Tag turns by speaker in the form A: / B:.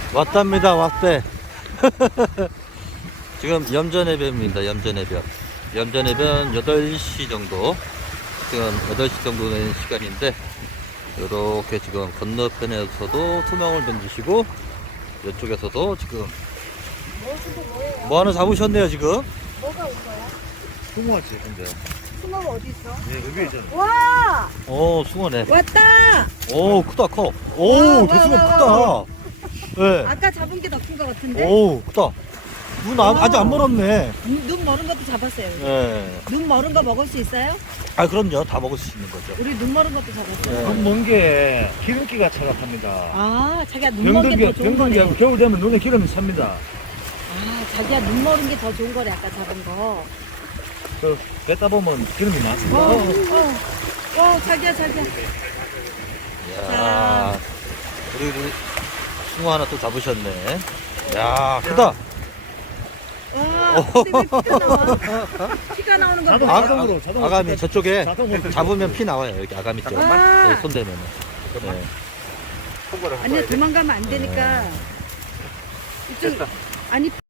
A: 왔답니다. 왔대. 지금 염전해변입니다. 염전해변. 염전해변 8시 정도. 지금 8시 정도 되는 시간인데, 이렇게 지금 건너편에서도 투망을 던지시고, 이쪽에서도 지금 뭐 하나 잡으셨네요, 지금.
B: 뭐가 온 거야?
C: 숭어지 근데.
B: 숭어가 어디 있어?
C: 네, 여기 있잖아.
B: 와!
A: 오, 숭어네.
B: 왔다!
A: 오, 크다, 커.
B: 와,
A: 오,
B: 와,
A: 대숭어
B: 와,
A: 크다.
B: 와.
A: 네.
B: 아까 잡은 게 더 큰 거 같은데?
A: 오, 크다. 눈 아직 안 멀었네.
B: 눈 멀은 것도 잡았어요.
A: 네.
B: 눈 멀은 거 먹을 수 있어요?
A: 아, 그럼요. 다 먹을 수 있는 거죠.
B: 우리 눈 멀은 것도 잡았어요.
A: 네.
C: 눈 먼 게 기름기가 차갑합니다.
B: 아, 자기가 눈 멀은 게 더 좋은
C: 병들기
B: 거네.
C: 겨울 되면 눈에 기름이 찹니다.
B: 아, 자기가 눈 멀은 게 더 좋은 거래, 아까 잡은 거.
C: 그 뱉다 보면 기름이 많습니다.
B: 자기야.
A: 야, 우리 숭어 하나 또 잡으셨네. 야, 크다.
B: 와, 근데 왜 피가 나와? 피가 나오는 거
C: 자동-
B: 뭐야?
C: 자동으로, 자동으로
A: 아가미
C: 피가-
A: 저쪽에
C: 자동으로
A: 잡으면 피 나와요. 여기 아가미 쪽.
B: 아.
A: 여기 손 대면. 네.
B: 아니야, 도망가면 안 되니까. 이쪽, 아니,